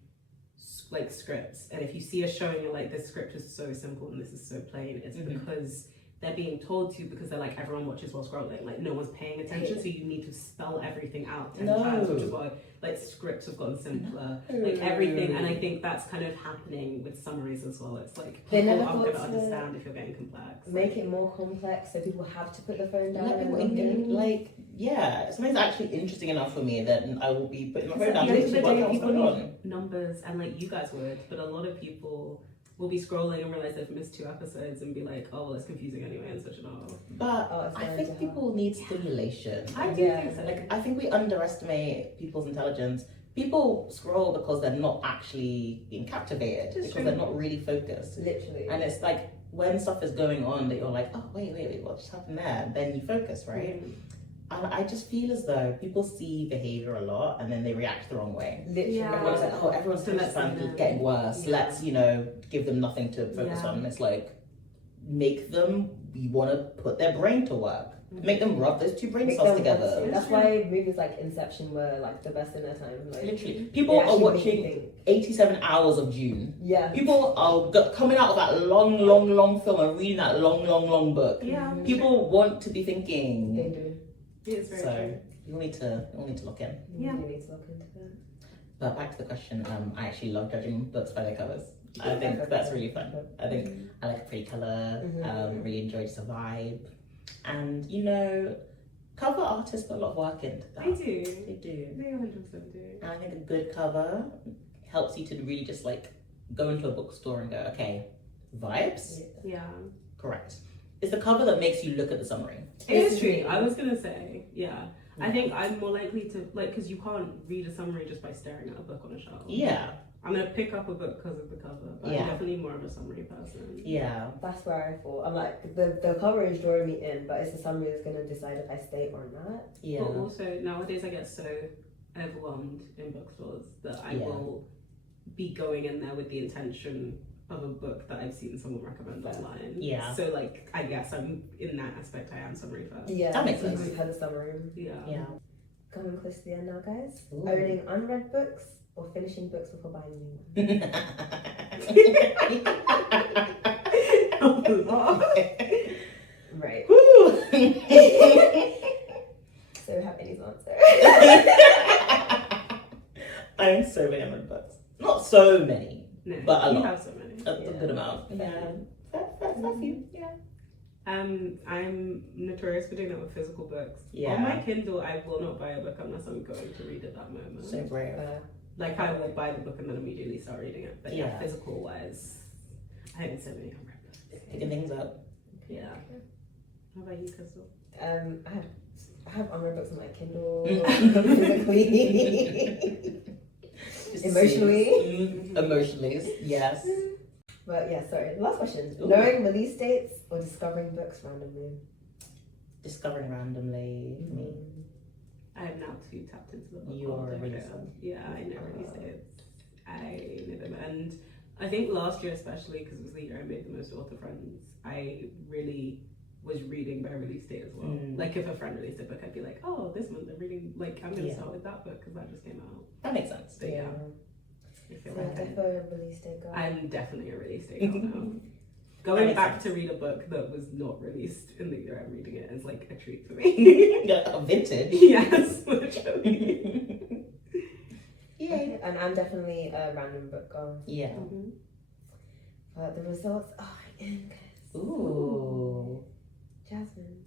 like scripts. And if you see a show and you're like, this script is so simple and this is so plain, it's because they're being told to because they're like, everyone watches while scrolling. Like, no one's paying attention, so you need to spell everything out 10 times, which is why, like, scripts have gotten simpler. Like, everything. And I think that's kind of happening with summaries as well. It's like, They people never aren't going to thought understand if you're getting complex. Make it more complex so people have to put the phone down. Let people engage. Like, yeah, something's actually interesting enough for me that I will be putting my phone down to see what else going on. Numbers, and like you guys would, but a lot of people will be scrolling and realize they've missed 2 episodes and be like, oh well, it's confusing anyway and such and all. But I think people need stimulation. I do think so. Like, I think we underestimate people's intelligence. People scroll because they're not actually being captivated, because they're not really focused. Literally. And it's like when stuff is going on that you're like, oh wait, what just happened there? Then you focus, right? And I just feel as though people see behavior a lot and then they react the wrong way. Literally. Everyone's like, oh, everyone's getting worse. Yeah. Let's, give them nothing to focus on. And it's like, make them, you want to put their brain to work. Make them rub those 2 brain cells together. That's why movies like Inception were like the best in their time. Like, literally. People are watching 87 Hours of June. Yeah. People are coming out of that long film and reading that long book. Yeah. People want to be thinking. They do. It's very true. You'll need to look in. Yeah. You need to look into that. But back to the question, I actually love judging books by their covers. I think that's really fun. I think I like a pretty colour, really enjoy just a vibe. And, cover artists put a lot of work into that. They do. They 100% do. And I think a good cover helps you to really just like go into a bookstore and go, okay, vibes? Yeah. Correct. It's the cover that makes you look at the summary. It is true. I was going to say, yeah. I think I'm more likely to, like, because you can't read a summary just by staring at a book on a shelf. Yeah. I'm going to pick up a book because of the cover, but I'm definitely more of a summary person. Yeah. That's where I thought. I'm like, the cover is drawing me in, but it's the summary that's going to decide if I stay or not. Yeah. But also, nowadays I get so overwhelmed in bookstores that I will be going in there with the intention of a book that I've seen someone recommend online. Yeah. So, like, I guess I'm, in that aspect, I am summary first. Yeah. That makes sense. We've had a summary. Yeah. Coming close to the end now, guys. Ooh. Owning unread books or finishing books before buying new ones? Right. So we have Eni's answer. I own so many unread books. Not so many, No, but a you lot. have so many. A good amount. Yeah. Fair few. Yeah. I'm notorious for doing that with physical books. Yeah. On my Kindle, I will not buy a book unless I'm going to read at that moment. So brave. Like, I will buy the book and then immediately start reading it. But yeah, physical wise, I haven't so many unread books. Picking things up. Yeah. How about you, Crystal? I have unread books on my Kindle. Physically. Emotionally. Emotionally, yes. But yeah, sorry. Last question. Ooh. Knowing release dates or discovering books randomly? Discovering randomly. Me. I am now too tapped into the book. You are a world, releaser. Yeah, I know release dates. I know them. And I think last year, especially because it was the year I made the most author friends, I really was reading by release date as well. Like, if a friend released a book, I'd be like, oh, this month they're reading, like, I'm going to start with that book because that just came out. That makes sense. But yeah. I feel like definitely a release date girl. I'm definitely a release date girl now. Going back to read a book that was not released in the year I'm reading it is like a treat for me. Yeah, vintage. Yes. Yeah. And I'm definitely a random book girl. Yeah. But the results are in, guys. Ooh. Jasmine.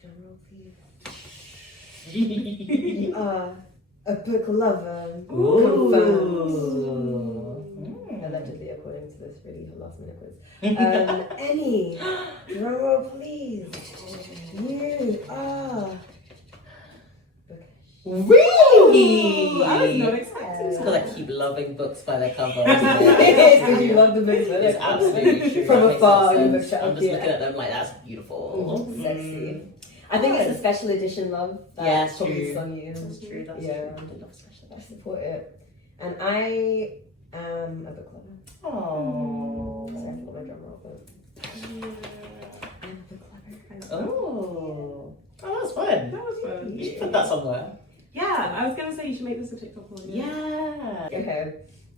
Drum roll, please. You are a book lover. Confirmed. Allegedly, according to this really last minute quiz. Eni, drum roll, please. You are bookish. Really? I was not expecting It's because I keep loving books by their cover. Because you love the books. It's absolutely true. From That makes afar, sense. you look shut I'm up, just yeah. looking at them like, that's beautiful. Sexy. I think it's the special edition love. Yeah, probably true. sung you. That's true. That's Yeah. true. I do love special I edition. support it. And I am a book lover. Oh. Sorry, I forgot my drum roll, but I'm a book lover. Oh. Oh, that was fun. That was fun. You should put that somewhere. Yeah, I was gonna say you should make this a TikTok one. Yeah. Okay.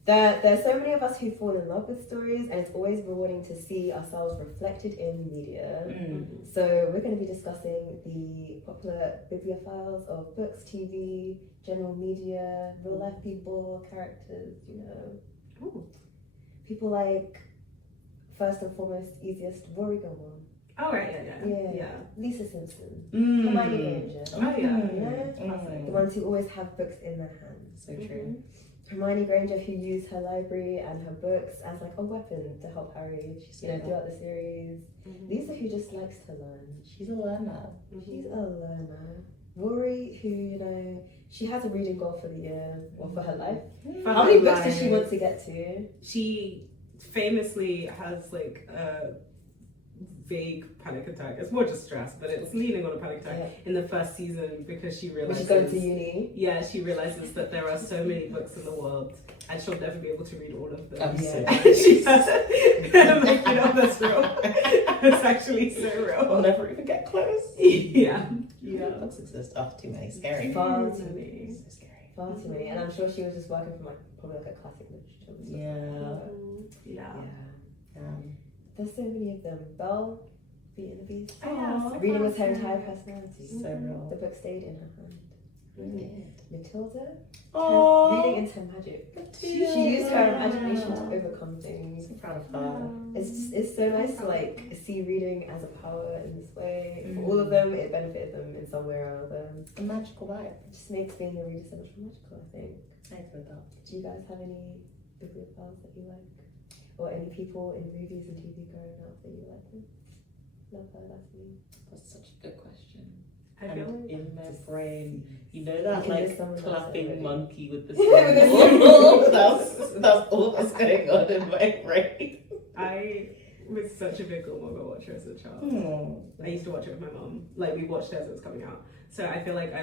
There's so many of us who fall in love with stories, and it's always rewarding to see ourselves reflected in media. So we're going to be discussing the popular bibliophiles of books, TV, general media, real life people, characters, you know. Ooh. People like, first and foremost, easiest, Rory Gilmore. Oh, right, yeah. Lisa Simpson. Hermione Granger. Oh, yeah. You know? The ones who always have books in their hands. So true. Hermione Granger, who used her library and her books as like a weapon to help Harry, throughout the series. Lisa, who just likes to learn. She's a learner. She's a learner. Rory, who, you know, she has a reading goal for the year, or for her life. How many books does she want to get to? She famously has like a vague panic attack. It's more just stress, but it's leaning on a panic attack in the first season because she realizes she's going to uni. Yeah, she realizes that there are so many books in the world and she'll never be able to read all of them. Absolutely. I'm like, you know, that's real. It's actually so real. We'll never even get close. Yeah. Books exist. Oh, too many. Scary. Far too many. So scary. Far too many. And I'm sure she was just working from probably like a classic literature. Yeah. There's so many of them. Belle, Beauty and the Beast. Reading was her entire personality. So real. The book stayed in her hand. Matilda. Reading into magic. She used her imagination to overcome things. I'm proud of her. It's so nice to like see reading as a power in this way. For all of them, it benefited them in some way or other. A magical vibe. It just makes being a reader so much more magical, I think. I agree with that. Do you guys have any bibliophiles that you like? Or any people in movies and TV growing up that you like? Love her, that's me. That's such a good question. I feel like in my brain, you know that can like miss someone else clapping already. monkey with the With that's all that's going on in my brain. I was such a big Gilmore Girls watcher as a child. I used to watch it with my mom. Like, we watched it as it was coming out. So I feel like I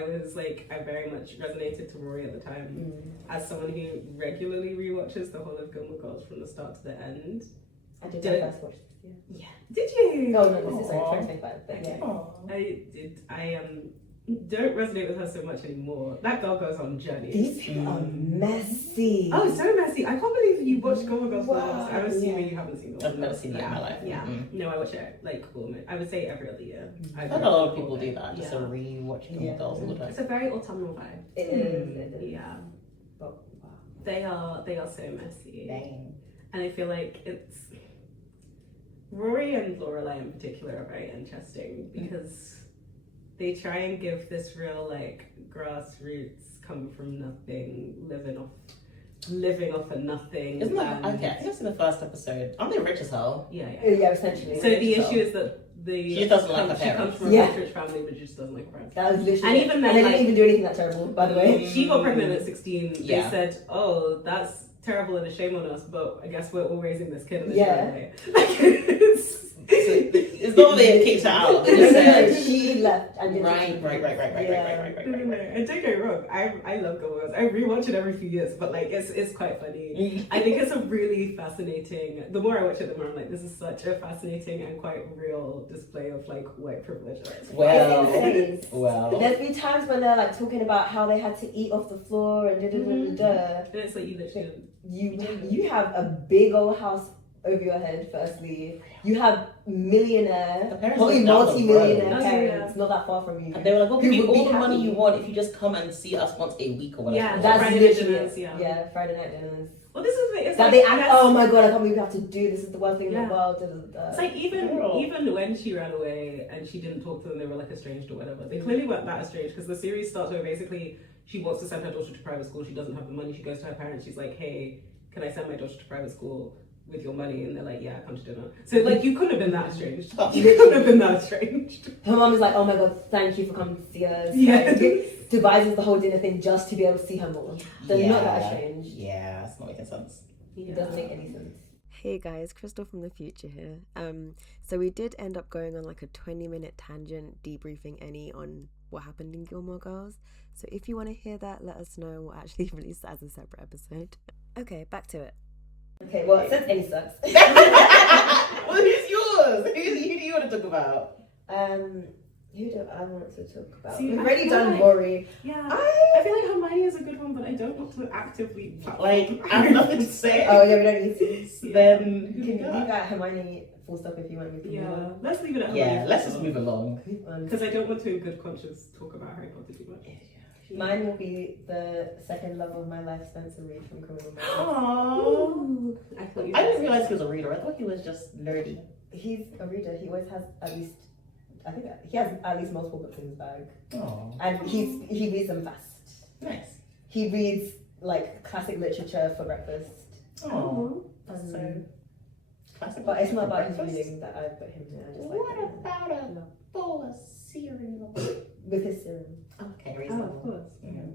very much resonated to Rory at the time. As someone who regularly rewatches the whole of Gilmore Girls from the start to the end. I did my first watch this year. Yeah. Did you? No, this is like 2025, but Okay. yeah. I did. I don't resonate with her so much anymore. That girl goes on journeys. These people are messy. Oh, so messy. I can't believe you watched Gilmore Girls for the last. I'm assuming you haven't seen it. I've never seen that in my life. Yeah. No, I watch it like I would say every other year. I think a lot of people do that, just sort of re-watch Gilmore Girls all the time. It's a very autumnal vibe. It is. Yeah. But wow. They are so messy. Dang. And I feel like it's Rory and Lorelai in particular are very interesting because they try and give this real like grassroots, come from nothing, living off of nothing. Isn't that okay? I think I've seen the first episode. Aren't they rich as hell? Yeah. Yeah, essentially. So the issue is that she doesn't like her she parents. comes from a rich family, but just doesn't like her parents. That was literally. And even then, they like, didn't even do anything that terrible, by the way. She got pregnant at 16. Yeah. They said, "Oh, that's terrible and a shame on us, but I guess we're all raising this kid in this way." It's not that they kicked her out. They just said she left. And right. And don't get me wrong, I love Gilmore Girls. I rewatch it every few years, but like it's quite funny. I think it's a really fascinating. The more I watch it, the more I'm like, this is such a fascinating and quite real display of like white privilege. Well. There's been times when they're like talking about how they had to eat off the floor and And it's like you have a big old house over your head. Firstly, you have millionaire, probably multi-millionaire parents, not that far from you. And they were like, "We'll give you all the money you want if you just come and see us once a week or whatever." Yeah, that's Friday literally night dinners, Friday night dinners. Well, this is it's that like, they act. Oh my god, I can't believe we have to do this. Is the worst thing in the world. It's like even when she ran away and she didn't talk to them, they were like estranged or whatever. They clearly weren't that estranged because the series starts where basically she wants to send her daughter to private school. She doesn't have the money. She goes to her parents. She's like, "Hey, can I send my daughter to private school with your money?" And they're like, "Yeah, come to dinner." So like, you couldn't have been that estranged. You couldn't have been that estranged. Her mom is like, "Oh my god, thank you for coming to see us." Yeah. Like, devises the whole dinner thing just to be able to see her more. They're not that estranged. Yeah, it's not making sense. It doesn't make any sense. Hey guys, Crystal from the future here. So we did end up going on like a 20-minute tangent debriefing Eni on what happened in Gilmore Girls. So if you want to hear that, let us know. We'll actually release that as a separate episode. Okay, back to it. Okay, well, since Eni sucks. Well, who's yours? Who do you want to talk about? Who do I want to talk about? See, We've I already feel done like- Rory. Yeah. I I feel like Hermione is a good one, but I don't want to actively Like, I have nothing to say. Oh yeah, we don't need to. So then, You who we can got? leave at Hermione full stop if you want me to. Yeah, let's leave it at Yeah, Hermione. let's just move along. Because I don't want to, in good conscience, talk about Harry Potter too much. Mine will be the second love of my life, Spencer Reid from Criminal Minds. Aww. I thought you I didn't realize he was a reader. I thought he was just nerdy. He's a reader. He always has at least, I think he has at least multiple books in his bag, Oh, and he reads them fast. nice. He reads like classic literature for breakfast. Oh, that's so Um, classic. But it's not about his Breakfast. reading that I put him here. I just like What him. about a bowl of cereal? With his serum. Okay, Oh, reasonable. of course. Mhm.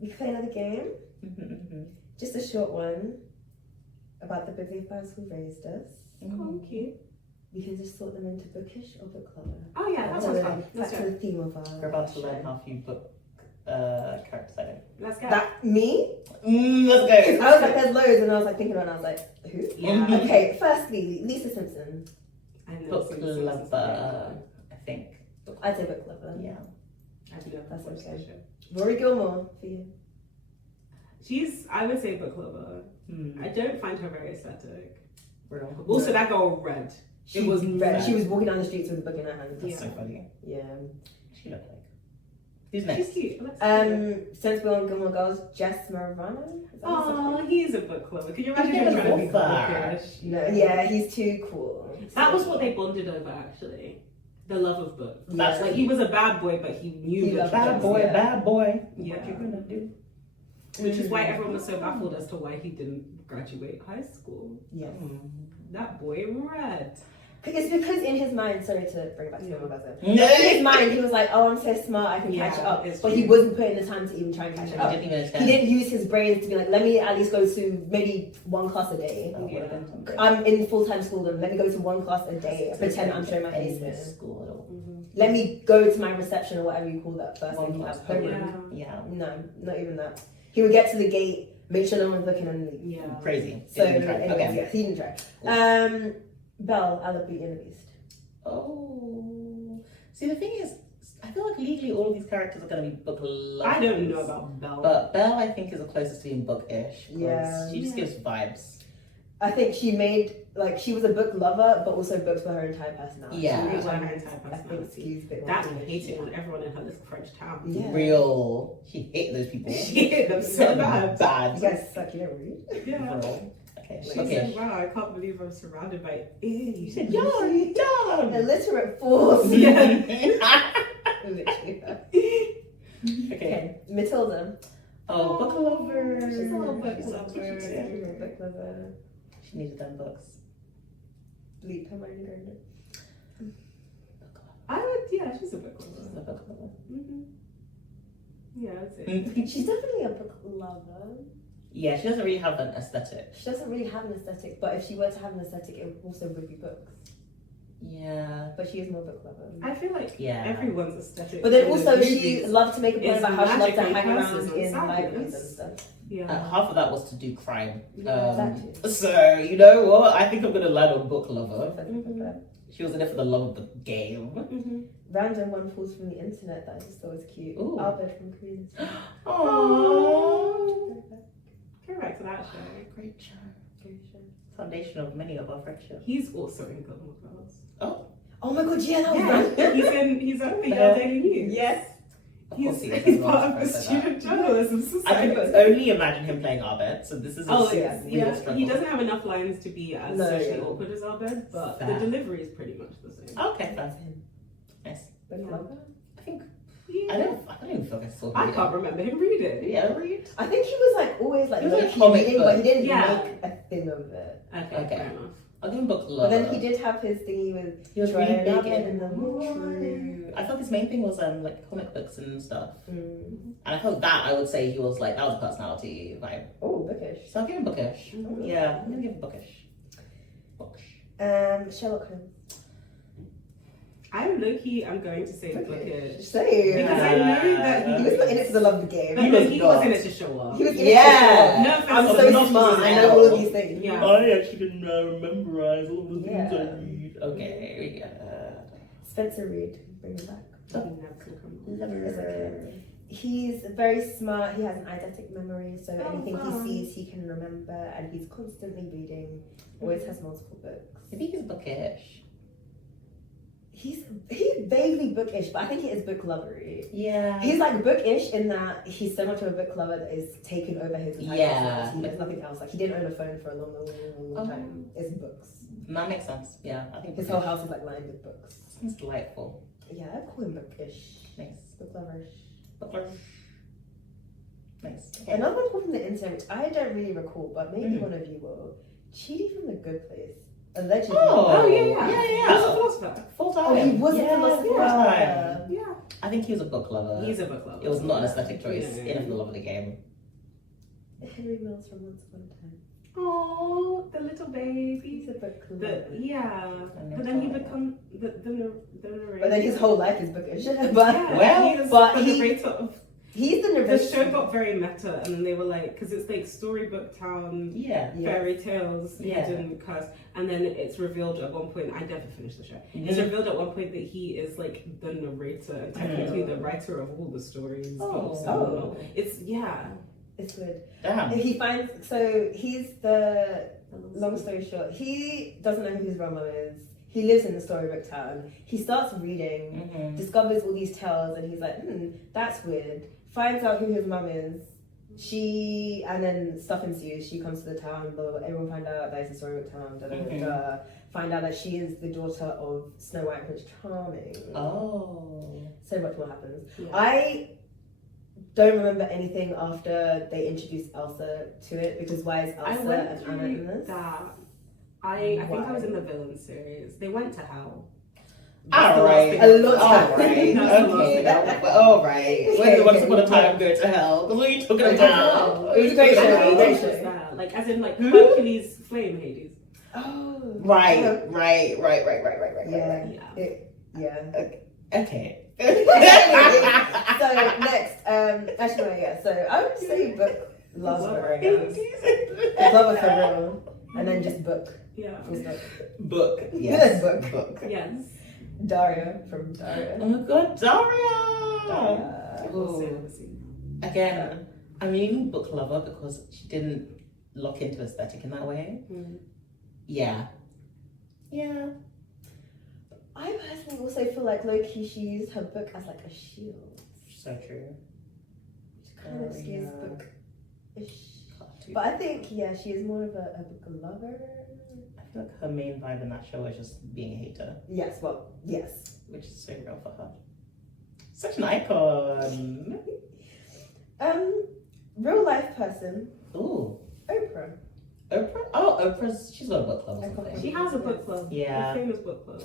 We play another game, just a short one, about the bibliophile who raised us. Oh, cute. We can just sort them into bookish or book club. Oh, yeah, that sounds fun. Back Let's to go. the theme of our We're about to learn show. how few book characters I know. Let's go. That me? Let's I go. was like, there's loads, and I was like thinking about it, and I was like, who? Yeah. Okay, firstly, Lisa Simpson. I know. Book Simpsons is great. lover, I think. I'd say book lover. Yeah. I've never That's watched okay. that show. Rory Gilmore for you. I would say book lover. Hmm. I don't find her very aesthetic. Real. Also, that girl read. She It was read. mad. She was walking down the streets with a book in her hand. That's so Yeah. funny. Yeah. She looked like. Who's She's next? cute. Let's Since we're on Gilmore Girls, Jess Marano. Is that what it's Oh, he's a book lover. Can you imagine He's him a trying to be author. bookish? No, yeah, he's too cool. That was what they bonded over, actually. The love of books. That's Like, he was a bad boy, but he knew He loved literature. bad boy, bad boy. Yeah. What you gonna do? Which is why everyone was so baffled as to why he didn't graduate high school. Yes. That boy read. It's because in his mind, sorry to bring it back to Gilmore Girls, No. in his mind, he was like, oh, I'm so smart, I can catch it Yeah, up. it's But true. he wasn't putting the time to even try and catch it up. Didn't even He attend. didn't use his brains to be like, let me at least go to maybe one class a day. That would've been something. I'm in full-time school, then let me go to one class a day, pretend I'm showing my face In here. school at all. Let me go to my reception or whatever you call that first One thing you class have. per Homeroom. week. Yeah. No, not even that. He would get to the gate, make sure no one's looking and leave. Yeah. Crazy. So, Didn't try. anyways, Okay. yes, he didn't try. Belle, I love Beauty and the Beast. Oh. See, the thing is, I feel like legally all of these characters are going to be book lovers. I don't know about Belle. But Belle, I think, is the closest to being bookish. 'Cause Yeah. She just Yeah. gives vibes. I think she was a book lover, but also books were her entire personality. Yeah. She wrote her And entire I think personality. skews a bit more That English, hated yeah. on everyone in her little French town. Yeah. Real. She hated those people. She hated them so bad. Bad. You guys suck, you don't read. Yeah. Real. Okay. She Okay. said, wow, I can't believe I'm surrounded by She said, idiots. John. Illiterate fools. Yeah. Literally. Okay. Okay, Matilda. Oh, book lover. She's a little book She's a lover. book lover. Book lover. She needed them books. Bleep Hermione Granger. Book lover. I would, yeah, she's a book She's lover. a book lover. Mm-hmm. Yeah, I'd say. She's definitely a book lover. Yeah, she doesn't really have an aesthetic. She doesn't really have an aesthetic, but if she were to have an aesthetic, it also would be books. Yeah. But she is more book lover. I feel like Yeah. everyone's aesthetic. But then in also the she movies. loved to make a point It's about how she loved to magically hang around passes on in sadness. libraries and stuff. Yeah. Half of that was to do crime. Exactly. So, you know what? I think I'm going to land on book lover. Mm-hmm. She was in it for the love of the game. Mm-hmm. Random one falls from the internet that I just thought was cute. Ooh. Albert from Queens. Aww. Go back to that show. Great show. Foundation of many of our friendships. He's also in Gilmore Girls. Oh my god, yeah, that was Yeah, random. he's at the Yale Daily News. Yes. Of He's, course he is. he's As well, part of the I said that. student journalism I can society. only imagine him playing Abed, so this is a Oh, real yeah. struggle. He doesn't have enough lines to be as No, socially yeah. awkward as Albert, but Fair. the delivery is pretty much the same. Okay, fine. Nice. Book Yeah. lover? I think Yeah. I don't even feel like I saw him. I can't remember him reading. Yeah, read. I think he was like always like He was like low-key comic reading, book. but he didn't Yeah. make a thing of it. Okay, Okay. fair enough. I'll give him book But lover. then he did have his thingy with He was really Trying big Out in in the Morning. True. I thought his main thing was like comic books and stuff, Mm. and I felt that I would say he was like that was a personality vibe. Oh, bookish. So I'll give him bookish. Mhm. Yeah, I'm gonna give him bookish. Bookish. Sherlock Holmes. I'm low-key, I'm going to say bookish. Same. Because I know that He was not in it for the love of the game. But He no, was he not. was in it to show up. He was in Yeah. it for sure. No I'm offense, so not smart. I know all of these things. Yeah. I actually didn't memorize all of the things I read. Okay, Spencer Reid, bring him back. He's never gonna come. It's okay. He's very smart. He has an eidetic memory, so anything he sees, he can remember, and he's constantly reading. Always has multiple books. I think he's bookish. He's vaguely bookish, but I think he is book lovery. Yeah. He's like bookish in that he's so much of a book lover that is taken over his entire life. He does nothing else. Like he didn't own a phone for a long time. It's books. That makes sense. Yeah, I think His whole house is like lined with books. Sounds delightful. Yeah, I call him bookish. Nice. Book loverish. Butler. Nice. Okay. Another one from the internet, which I don't really recall, but maybe one of you will. Chidi from The Good Place. Allegedly. Yeah. He's a philosopher. Full time. Oh, he was a philosopher. Full time. Yeah. I think he was a book lover. He's a book lover. It was not an aesthetic choice in the love of the game. Henry Mills from Once Upon a Time. Oh, the little baby. He's a book lover. But then he becomes the narrator. But then his whole life is bookish. But he's the narrator. The show got very meta, and then they were like, because it's like Storybook Town, fairy tales, hidden curse, and then it's revealed at one point. I never finished the show. Mm-hmm. It's revealed at one point that he is like the narrator and technically the writer of all the stories. It's It's weird. Damn. He finds he's the long story short. He doesn't know who his grandma is. He lives in the Storybook Town. He starts reading, discovers all these tales, and he's like, that's weird. Finds out who his mum is. And then stuff ensues. She comes to the town, blah, blah, blah. Everyone find out that it's a Storybook Town. Da, da, da, da. Find out that she is the daughter of Snow White and Prince Charming. Oh. So much more happens. Yeah. I don't remember anything after they introduced Elsa to it, because why is Elsa and Anna in this? I think I was in the villain series. They went to hell. Alright. A lot Alright. Okay. Alright. When did Once Upon a Time go to hell? What are you talking about? It was a great show. Like, as in, like, Hercules Flame Hades. Oh. Right. Yeah. Okay. So next, so I would say book lover, I guess. Book lover for real, and then just book. Yeah. Book. Yes. Book. Yes. Daria from Daria. Oh my god, Daria. Ooh. Again, I'm even book lover because she didn't lock into aesthetic in that way. Yeah. I personally also feel like low-key she used her book as like a shield. So true. Which kind of skews book-ish. But I think, she is more of a book lover. I feel like her main vibe in that show was just being a hater. Yes. Which is so real for her. Such an icon. Real life person. Ooh. Oprah? Oh, she's got a book club or something. She has a book club. Yeah. A famous book club.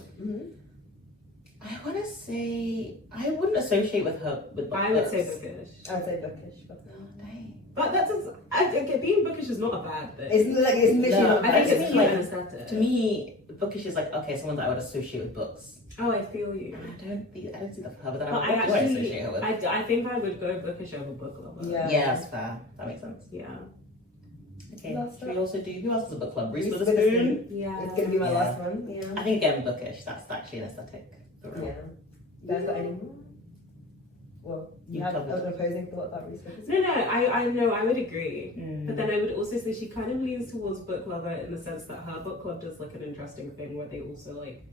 I want to say, I wouldn't associate with her with books. I would say bookish. I would say bookish. But Dang. But that's being bookish is not a bad thing. it's literally No, I think it's like, cute and aesthetic. to me, bookish is like, okay, someone that I would associate with books. Oh, I feel you. I don't see that for her, but then But I would associate her with. I think I would go bookish over book lover. Yeah, that's fair. That makes sense. Yeah. Okay. Last Should we up. also do, who else is a book club? Reese Reese Witherspoon? Yeah. It's gonna be my Yeah. last one. Yeah. I think again, bookish. That's actually an aesthetic. Yeah. You guys got any more? Well, you have an opposing thought about Reese Witherspoon? No, I know, I would agree. But then I would also say she kind of leans towards book lover in the sense that her book club does like an interesting thing where they also like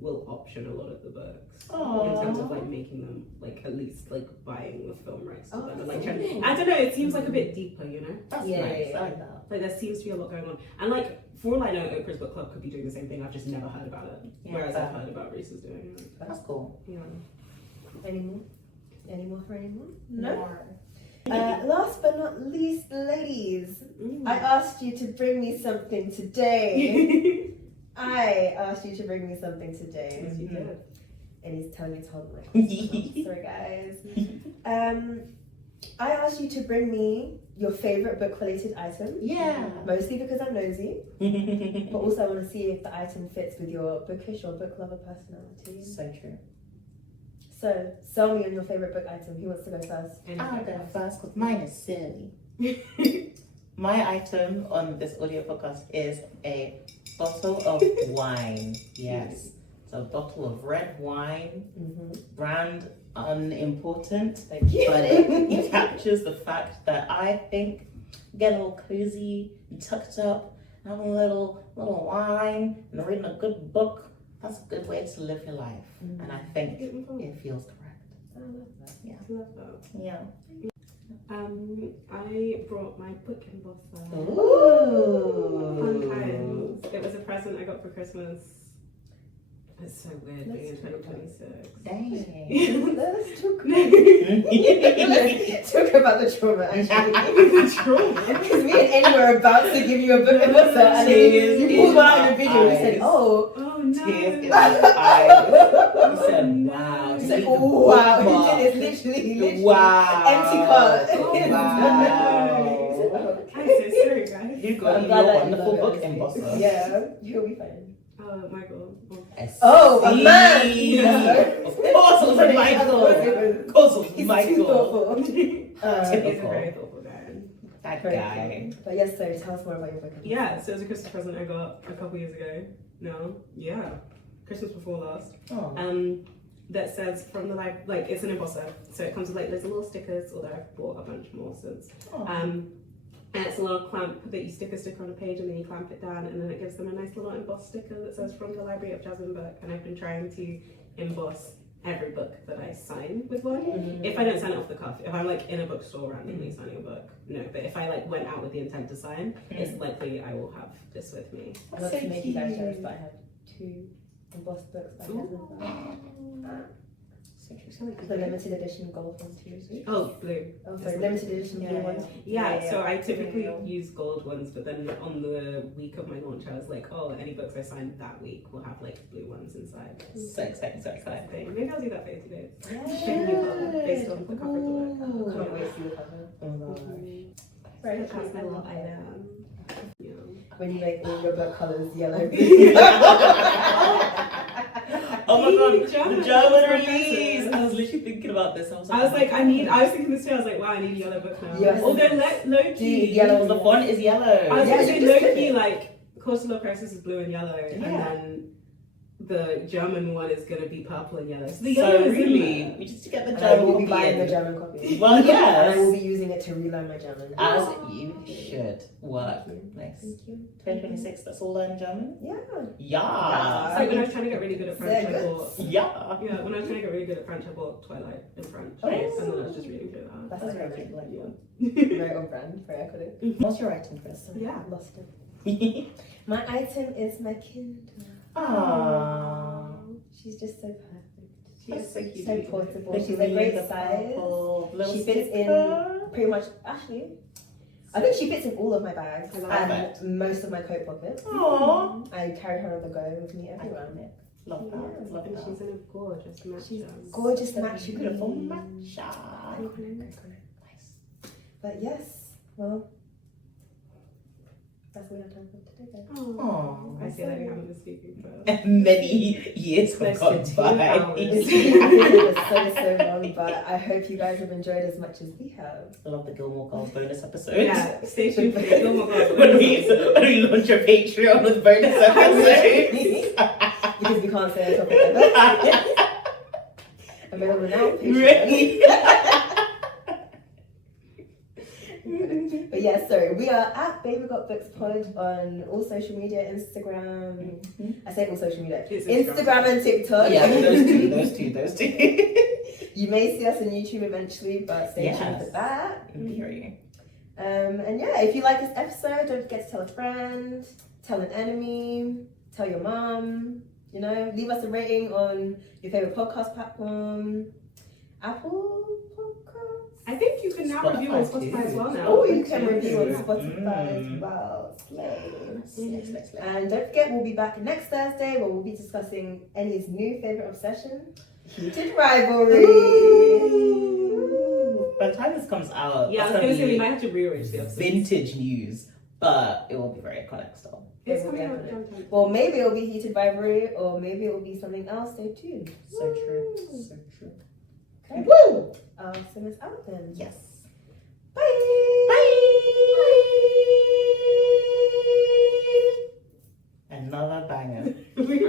will option a lot of the books in terms of like making them like at least like buying the film rights to them and like I don't know, it seems like a bit deeper, you know? That's Yeah, nice. yeah, I like that. Like there seems to be a lot going on, and like for all I know, Oprah's book club could be doing the same thing. I've just never heard about it. Yeah, Whereas fair. I've heard about Reese's doing it. That's cool. Yeah. Any more? Any more for anyone? No. Last but not least, ladies, I asked you to bring me something today. I asked you to bring me something today. Yes, you did. And he's telling me to hold my sorry, guys. I asked you to bring me your favorite book-related item. Yeah. Mostly because I'm nosy, but also I want to see if the item fits with your bookish or book lover personality. So true. So, sell me on your favorite book item. Who wants to go first? I'll go first because mine is silly. My item on this audio podcast is a bottle of wine. Yes. It's a bottle of red wine, brand unimportant, Thank you. but it captures the fact that I think get a little cozy, tucked up, have a little wine, and reading a good book. That's a good way to live your life, and I think it feels correct. I love that. Yeah. I love that. Yeah. I brought my book embosser. Ooh. Fun times. It was a present I got for Christmas. It's so weird being in 2026. Dang. Let's talk Let's talk about the trauma, actually. Trauma. Because me and Eni were about to give you a book and what's that? And Tears then in you pulled one out of our the video and said, eyes. oh. Oh no. Tears in my eyes. You said, wow. She said, Read the oh, wow. bookmark. It's literally Wow. empty cart. Wow. I'm so sorry, guys. You got I'm your glad that you wonderful love book it, embosser. Yeah, you'll be fine. Oh, Michael. Oh, a man! Of course it was Michael. Of course it was He's too Michael. thoughtful. He's a Typical. very thoughtful guy. That Very guy. cool. But yes, so tell us more about your book. Yeah, so it was a Christmas present I got a couple years ago. No, yeah, Christmas before last. Oh. That says from the library, like it's an embosser, so it comes with like loads of little stickers. Although I've bought a bunch more since. Oh. And it's a little clamp that you stick a sticker on a page and then you clamp it down and then it gives them a nice little embossed sticker that says from the Library of Jasmine book. And I've been trying to emboss every book that I sign with one. If I don't sign it off the cuff, if I'm like in a bookstore randomly signing a book, no. But if I like went out with the intent to sign, it's likely I will have this with me. Not to make you guys jealous, but I have 2 embossed books by Jasmine. The limited edition gold ones too. Oh, blue. Oh, sorry, limited edition blue ones. Yeah, so I typically use gold ones, but then on the week of my launch, I was like, oh, any books I signed that week will have like blue ones inside. So exciting, so exciting. Maybe I'll do that for you today. Yes. Based on the cover of the book. Can't wait to see the cover. Oh my Very That's happy. my little item. Yeah. When you make all your book colours yellow. Oh my god, German. the German release! I was literally thinking about this. I was I was thinking this too. I was like, wow, I need a yellow book now. Yes. Although low key, yellow. the font is yellow. I was Yeah, gonna say you just low flip key, it. like Course of Love Crisis is blue and yellow, and Yeah. then the German one is gonna be purple and yellow. So the So yellow is really, in we just get the And I German will be copy buying the in. German copy. Well, And yes. I will be using it to relearn my German. As you should. Work. Nice. Thank you. 2026, that's all learn German? Yeah. Yeah. So when I was trying to get really good at French, I Sehr bought. Yeah. Yeah, when I was trying to get really good at French, I bought Twilight in French, Oh. and then I was just reading through that. That's That's very very cute. Yeah. Very on brand, very iconic. What's your writing, Chris? Yeah. Lost it. My item is my Kindle. Aww. She's just so perfect. That's so cute. So portable. The She's a green, great the size. purple, little She fits sticker. in pretty much, actually, I think she fits in all of my bags I love and that. most of my coat pockets. Aww. I carry her on the go with me everywhere. Love that. Yeah. Love And that. she's in a gorgeous matcha. She's gorgeous Match, match. beautiful matcha. Nice. But yes, well, that's all we have time for today, guys. Oh, I feel like we haven't been speaking for. Many years have Close gone to 2 by. hours. It's been so long, but I hope you guys have enjoyed as much as we have. I love the Gilmore Girls bonus episode. Yeah, stay tuned for the Gilmore Girls. when we launch a Patreon with bonus episodes. Because we can't say a topic ever. Available now. Patreon. Really? But yeah, sorry. We are at Baby Got Books Pod on all social media, Instagram. I say all social media. It's Instagram and TikTok. Yeah, those two. You may see us on YouTube eventually, but stay tuned Yes. for that. Period. And yeah, if you like this episode, don't forget to tell a friend, tell an enemy, tell your mom. You know, leave us a rating on your favorite podcast platform, Apple Podcasts. I think you can now Spotify review on too. Spotify as well now. Oh, you can review on Yeah. Spotify as well. Slay. And don't forget, we'll be back next Thursday where we'll be discussing Eni's new favorite obsession, Heated Rivalry. By the time this comes out, Yeah, I was it's gonna say we be might have to rearrange the episode. vintage news, but it will be very iconic still. It's It will coming out definitely. sometime. Well, maybe it'll be Heated Rivalry, or maybe it'll be something else. Stay tuned. So true. So true. Okay. Woo! I'll send us out then. Yes. Bye. Bye. Another banger.